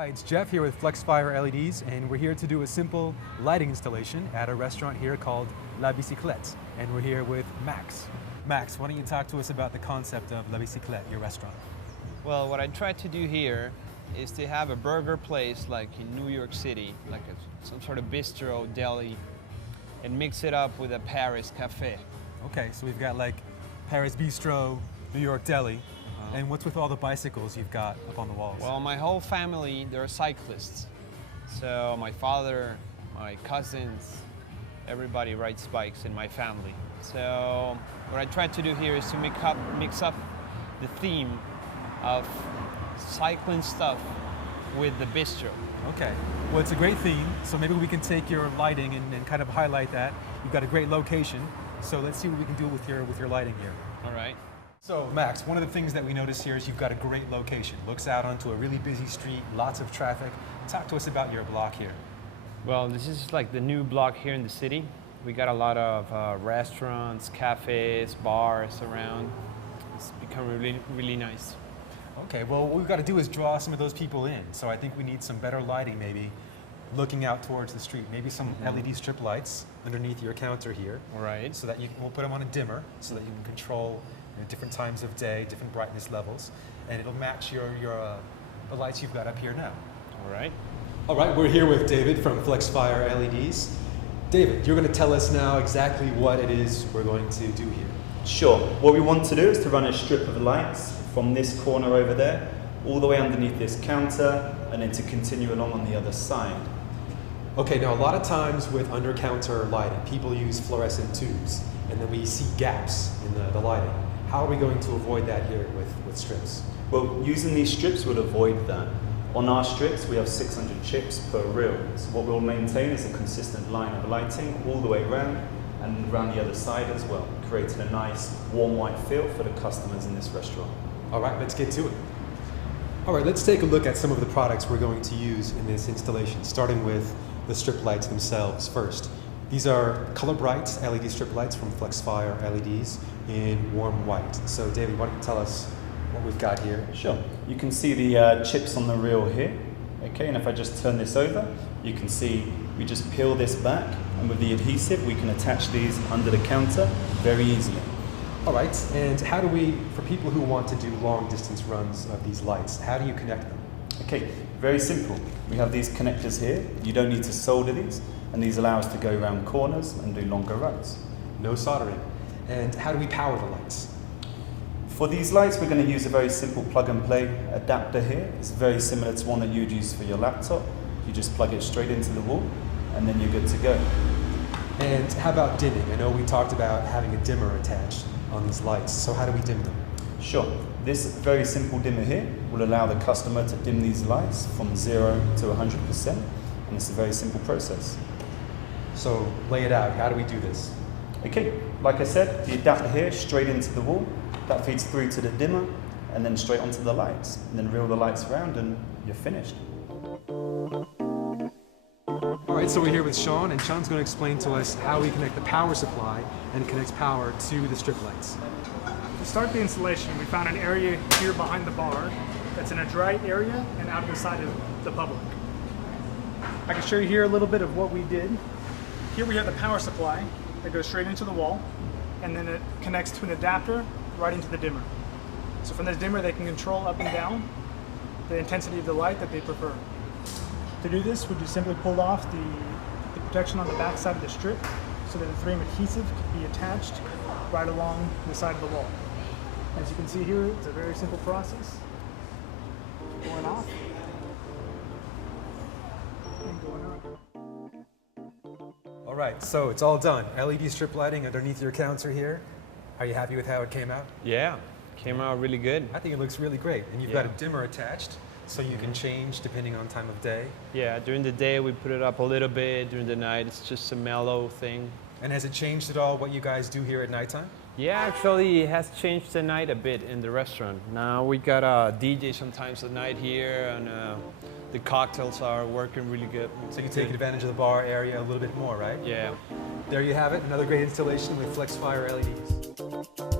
Hi, it's Jeff here with Flexfire LEDs, and we're here to do a simple lighting installation at a restaurant here called La Bicyclette. And we're here with Max. Max, why don't you talk to us about the concept of La Bicyclette, your restaurant? Well, what I tried to do here is to have a burger place like in New York City, like some sort of bistro, deli, and mix it up with a Paris cafe. Okay, so we've got like Paris Bistro, New York Deli, and what's with all the bicycles you've got up on the walls? Well, my whole family, they're cyclists. So my father, my cousins, everybody rides bikes in my family. So what I tried to do here is to mix up the theme of cycling stuff with the bistro. Okay, well it's a great theme, so maybe we can take your lighting and kind of highlight that. You've got a great location, so let's see what we can do with your lighting here. All right. So Max, one of the things that we notice here is you've got a great location. Looks out onto a really busy street, lots of traffic. Talk to us about your block here. Well, this is like the new block here in the city. We got a lot of restaurants, cafes, bars around. It's become really nice. Okay, well what we've got to do is draw some of those people in. So I think we need some better lighting maybe, looking out towards the street. Maybe some LED strip lights underneath your counter here. All right. So that we'll put them on a dimmer so that you can control different times of day, different brightness levels, and it'll match the lights you've got up here now. All right. All right, we're here with David from Flexfire LEDs. David, you're going to tell us now exactly what it is we're going to do here. Sure. What we want to do is to run a strip of lights from this corner over there, all the way underneath this counter, and then to continue along on the other side. Okay, now a lot of times with under-counter lighting, people use fluorescent tubes, and then we see gaps in the lighting. How are we going to avoid that here with strips? Well, using these strips would avoid that. On our strips, we have 600 chips per reel. So what we'll maintain is a consistent line of lighting all the way around and around the other side as well, creating a nice warm white feel for the customers in this restaurant. All right, let's get to it. All right, let's take a look at some of the products we're going to use in this installation, starting with the strip lights themselves first. These are Color Bright LED strip lights from Flexfire LEDs in warm white. So David, why don't you tell us what we've got here? Sure. You can see the chips on the reel here. Okay, and if I just turn this over, you can see we just peel this back, and with the adhesive, we can attach these under the counter very easily. All right, and how do we, for people who want to do long distance runs of these lights, how do you connect them? Okay, very simple. We have these connectors here. You don't need to solder these, and these allow us to go around corners and do longer runs. No soldering. And how do we power the lights? For these lights, we're going to use a very simple plug-and-play adapter here. It's very similar to one that you'd use for your laptop. You just plug it straight into the wall, and then you're good to go. And how about dimming? I know we talked about having a dimmer attached on these lights, so how do we dim them? Sure. This very simple dimmer here will allow the customer to dim these lights from 0 to 100%, and it's a very simple process. So lay it out. How do we do this? Okay, like I said, the adapter here straight into the wall, that feeds through to the dimmer, and then straight onto the lights, and then reel the lights around and you're finished. All right, so we're here with Sean, and Sean's going to explain to us how we connect the power supply and connects power to the strip lights. To start the installation, we found an area here behind the bar that's in a dry area and out of the sight of the public. I can show you here a little bit of what we did. Here we have the power supply that goes straight into the wall, and then it connects to an adapter right into the dimmer. So from this dimmer, they can control up and down the intensity of the light that they prefer. To do this, we just simply pulled off the protection on the back side of the strip so that the frame adhesive could be attached right along the side of the wall. As you can see here, it's a very simple process. Going off and going on. All right, so it's all done. LED strip lighting underneath your counter here. Are you happy with how it came out? Yeah, came out really good. I think it looks really great. And you've got a dimmer attached, so you can change depending on time of day. Yeah, during the day we put it up a little bit. During the night it's just a mellow thing. And has it changed at all what you guys do here at nighttime? Yeah, actually it has changed the night a bit in the restaurant. Now we got a DJ sometimes at night here, and the cocktails are working really good. So you take advantage of the bar area a little bit more, right? Yeah. There you have it, another great installation with Flexfire LEDs.